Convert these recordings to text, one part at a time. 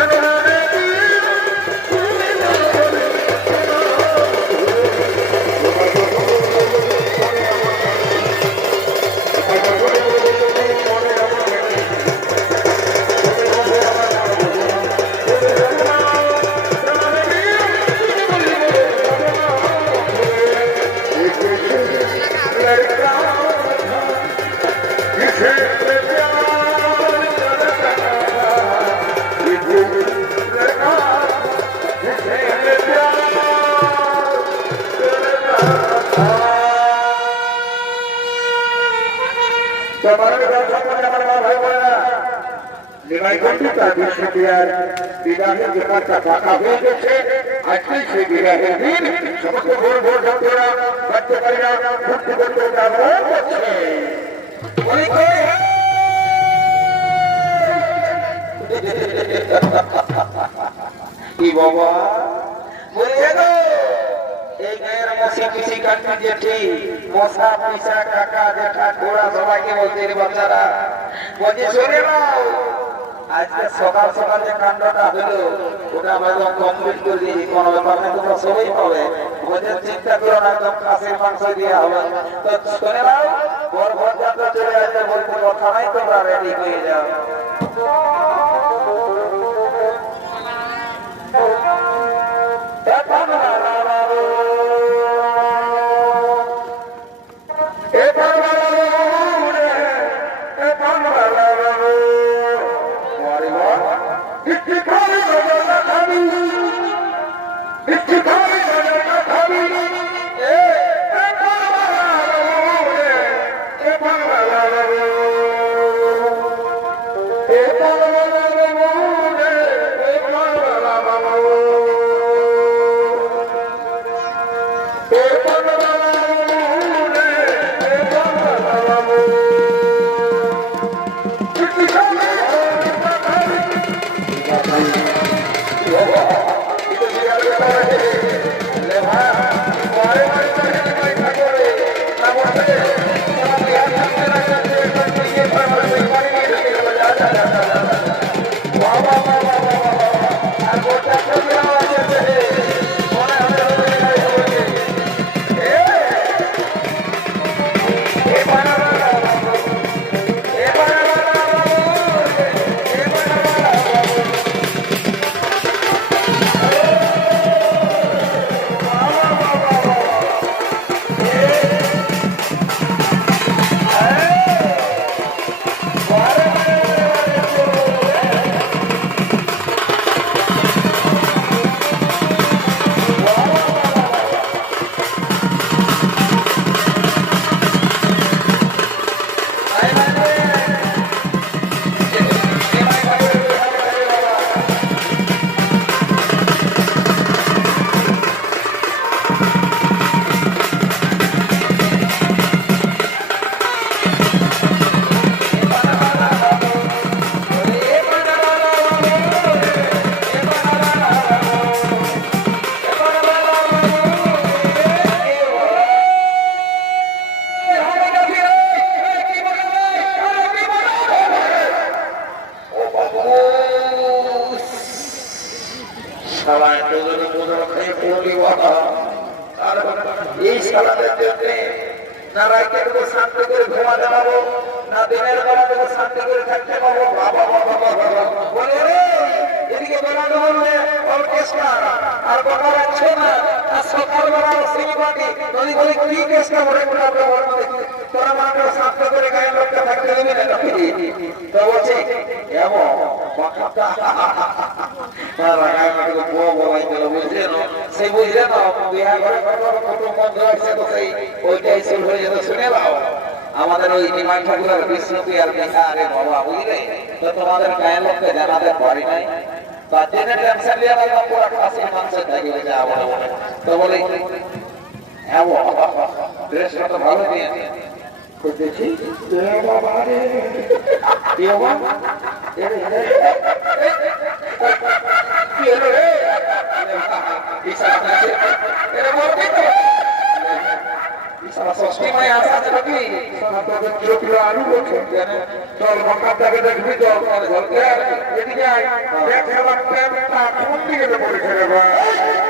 জানো না দিন। সমস্ত ভোর ভোর ভক্তরা, ভক্তকারীরা ভক্তি করতে যাব করছে বাবা? বলে গো, এই গায়ের মশি পিসি কাকি বাচ্চারা, বলছে শুনে নাও। আজকে সকাল সকাল যে কাণ্ডটা হলো, ওটা আমরা একদম কমপ্লিট করে দিয়েছি কোনো ব্যাপার নেই তোমরা সবাই পাবে। ওদের চিন্তা করো না একদম খাসির মাংস দিয়ে হবে। তো শুনে নাও বড় বড় যাত্রা চলে আসবে বলতে কথা নাই, তোমরা রেডি হয়ে যাও। নদী নদী কি তোরা করে গায়ে লোকটা থাকতে না তো বলছে, এমন হয়ে আমাদের ওই নিমাই ঠাকুরের বিষ্ণুপি আর বিহারে বাবা, বুঝলে? তো তোমাদের গায়ের লোককে জানাতে পারি নাই। বা জেনে টেনশন নিয়ে পুরো খাসি মাংস থাকি বলে বলে। তো বলে এবং ড্রেস কত ভালো দিয়েছে খুব দেখি দেখবি তো এদিকে দেখ খেলা কোন দিকে পড়েছে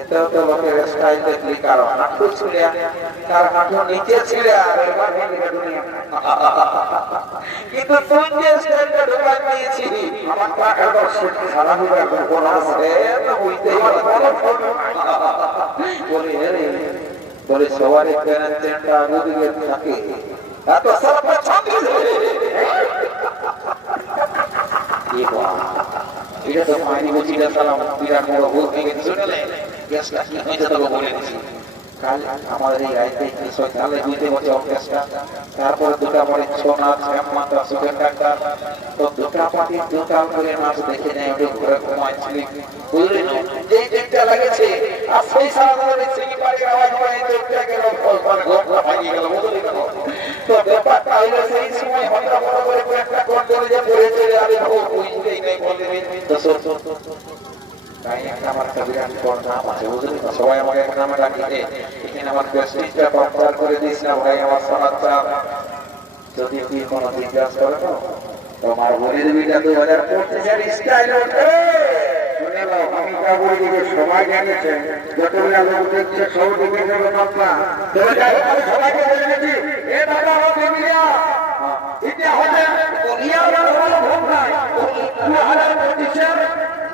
এতেও তো কারও হাঁটু ছিঁড়ে তার হাঁটু নিচে ছিঁড়ে কিন্তু তুই যে স্ট্যান্ডে ঢোকান দিয়েছি আছে সবারই থাকে। এত সারা এটা তো মাইনি বুঝি গেছিলাম বিরাট বড় ভুল হয়ে গেছিল শুনলে গ্যাসটা হয়েছে তোকে বলে দিচ্ছি কাল আমাদের এই রাইতে সকালে দুইতে বছর অর্কেস্ট্রা তারপরে দুটা পরে ছ নাচ এক সুখের ডাক্তার তো দুটা পার্টি দুটাল করে নাচ দেখে নেয় ওটা ঘুরে ঘুমাইছিলি বুঝলি যেই দিকটা লাগেছে আর সেই সারা ধরে সিঁড়ি পাড়ির আওয়াজ পাই দিকটা গেল ঘরটা ভাঙিয়ে গেল বুঝলি তো ব্যাপারটা হইল সেই সময় হঠাৎ বড় করে একটা কোন করে যে পড়ে চলে আরে ও বুঝতেই নেই বলে তো তাই একটা আমার বুঝলি তো সবাই আমাকে নামে ডাকিতে এখানে আমার প্রেস্টিজটা করে দিস না আমার সোনার যদি তুই কোনো জিজ্ঞাসা করে তো হাজার পঁচিশের স্টাইল ওঠে আমি দেখছে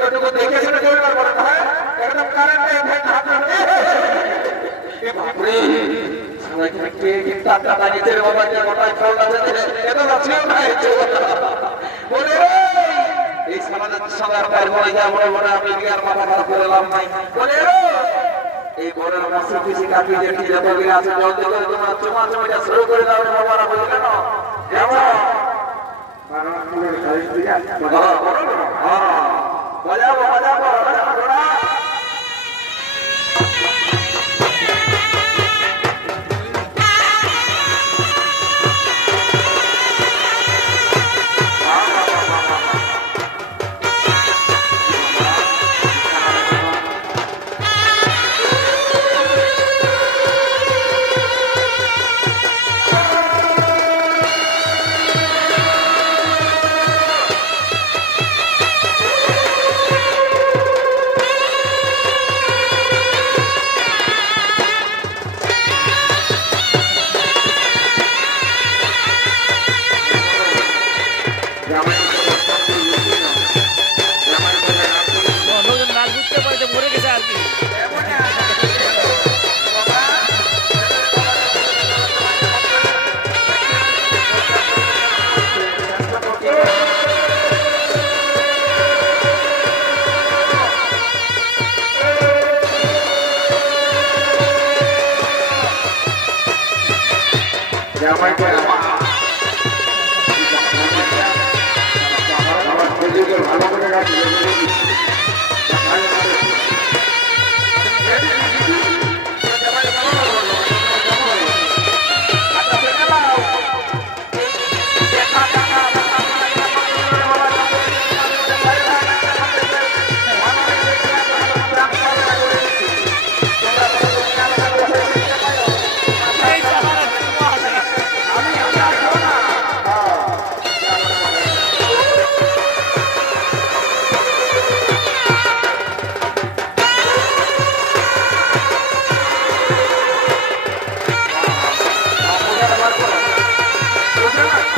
এটুকু দেখে শুনে চলবার পরে হয় একদম কারেন্টে হাত এ বাপরে সবাইকে কে কি টাকা লাগিয়েছে রে বাবা যে গোটাই ফল আছে এত যাচ্ছেও না। বলে এই সমাজের সবার পার করে যা বড় বড় আমি আর মাথা খারাপ করে লাভ নাই? বলে এই বড়ের মাসে পিসি কাকি জেঠি যত গিয়ে আছে জল দিলে তোমার চুমা চুমিটা শুরু করে দাও বাবারা বুঝলে না যেমন বারাণসীর ولا ولا ولا ولا জামাইকে আমার ছেলেকে ভালো করে রাখবে Yeah.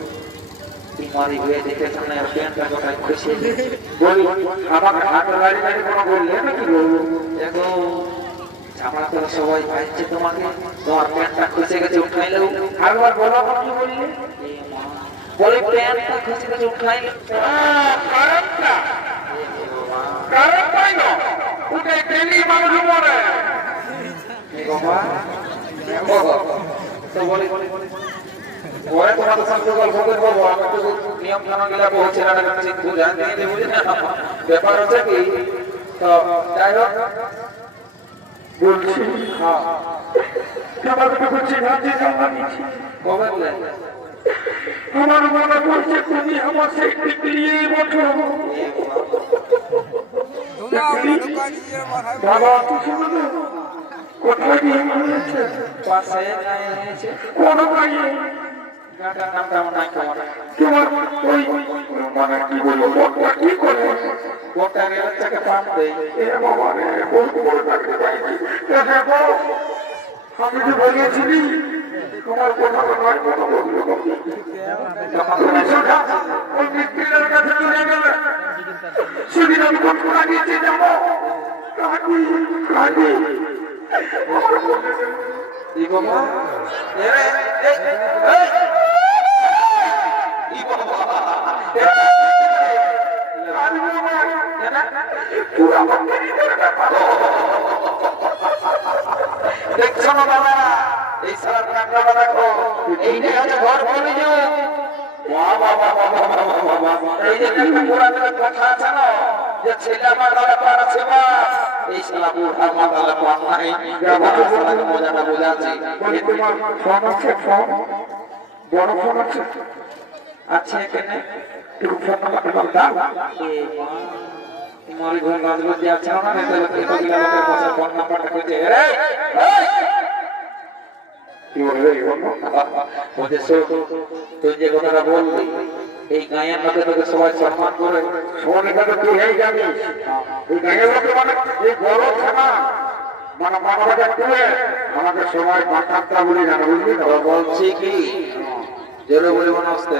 এ লো দেখে সামনে প্যান্টটা কোথায় খুশি বলি আমাকে হাতে গাড়ি গাড়ি কোনো বললে নাকি বলব দেখো ছামড়া তলে সবাই পাইছে তোমাকে। তোমার প্যান্টটা খুশে গেছে উঠাইলেও আরেকবার বলো কি বললে? এ বলি প্যান্টটা খুশে গেছে উঠাইলে কারণটা? কারণ পাই না উঠে ডেলি মানুষ মরে। বাবা বাবা। তো বলি বলি বলি পরে তোমাদের সঙ্গে গল্প করব আমি তো নিয়ম কানুনগুলা পৌঁছে না ঠিক বুঝা দিয়ে দেবো যে না। ব্যাপার হচ্ছে কি তো যাই হোক বলছি হ্যাঁ তোমাকে বলছি রাজি জানিয়েছি কবে বলেন আমার মনে বলছে তুমি আমার সেই পিপিলিয়ে বঠো বাবা তো না কোথায় পাশে কোন ভাইয়ে তোমার ওই মানে কি বলব মনটা কি করে? গোটা রেলের থেকে পাম দেই এ বাবা রে বল বল ডাকতে পাইছি দেখো আমি যে বলেছিলি তোমার কথা নয় কথা বলল তুমি সোজা ওই মিস্ত্রির কাছে চলে গেলে সেদিন আমি কোন কোনা নিয়েছি যাব কাঁদি কাঁদি ই বাবা এই এই দেখছ না বাবা? এই সারা কান্না বাবা এই যে হচ্ছে ঘর কমে যাও এই যে তুমি পুরাতনের কথা আছে না, যে ছেলে আমার দ্বারা পারা সেবা এই শালা বুড়া আচ্ছা, এখানে তোমার ঘর নাজলো যে আছে না না তাহলে কত গিলা লোকের কাছে ফোন নাম্বারটা কইতে এই কি বলবে এই বলব? বলছে শোন, তুই যে কথাটা বললি এই গায়ের লোকে তোকে সবাই সম্মান করে ফোন এখানে তুই এই জানিস। এই গাঁয়ের লোকে মানে এই বড় থানা মানে মানবতা তুলে আমাকে সবাই মাথাটা বলে জানো বুঝলি বলছি কি? জোরে বলব না আসতে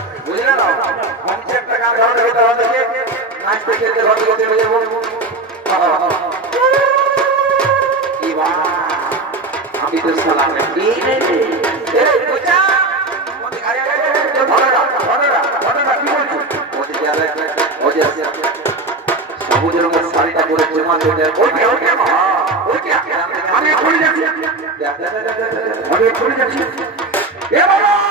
বুঝলে না মঞ্চে একটা গান ধরতে হতে হবে নাচতে খেলতে ধরতে খেলতে হয়ে যাব আমি তো সালাম সবুজ রঙের শাড়িটা করে জমা চলে আমি ঘুরে যাচ্ছি আমি ঘুরে যাচ্ছি এ বাবা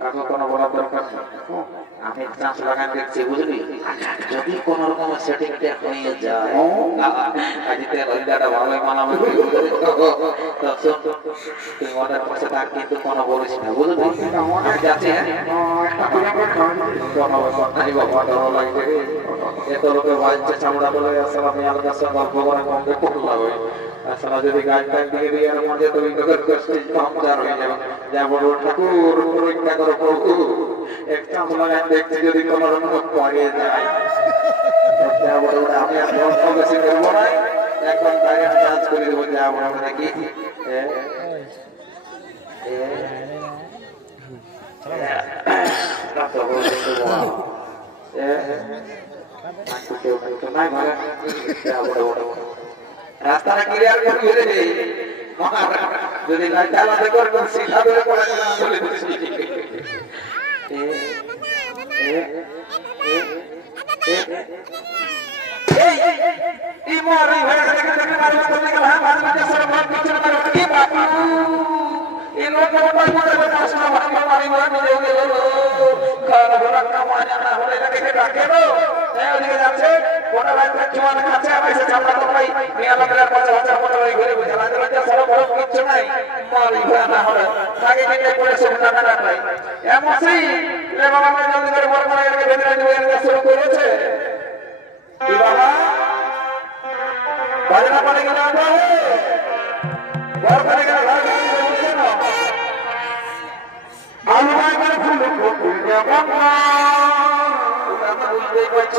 কাকু কোনো হয়ে? এত লোকে বাজছে, চামড়া বলে আসলে আমি আলাদা সঙ্গে গল্প করে কম দেখতে লাগবে আসলে যদি গাছ টাইম দিয়ে দিয়ে এর মধ্যে তুমি কষ্টেজ হয়ে ঠাকুর আল্লাহর প্রভু একটা মুসলমান ব্যক্তি যদি কোনো রকম পড়ে যায়। আমি বেশি করব না। এখন তাই আমি করে দেবো যে আমার আমরা রাস্তাটা ক্লিয়ার করে যদি না চালাতে করবেন সিধা পড়াশোনা বলে দিচ্ছি এই মোরা ঘরে থেকে থেকে মারি হ্যাঁ মারি দিতে সব ভাগ কি বাপু এই লোক বাবা মোরা বাবা সব ভাগ মারি মোরা মিলে গেল ঘর ঘর কামায় না হলে এটাকে ডাকে না হ্যাঁ যাচ্ছে কোটা লাগবে, চুয়ান খাচ্ছে, আর এসে চামড়া তোমরাই, মেয়ে লোকেরা পাঁচ হাজার মতো ওই লাজে লজ্জা সরম ফরম কিচ্ছু নাই, এই ঘরে না হলে, তাকে কিনে পড়ে সে টাকা রাখবে। এ মসি, লে বাবা, আমি জলদি করে বড় করে এটাকে ভেতরে এনে শুরু করেছে। বাবা? বাজনা পড়ে গেলে আমরা বড় করে গেলে থেকে বেরোচ্ছে না। আলু বাগান ফুল ফুল তোমরা তো বুঝতেই পারছ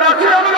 রাখি আমি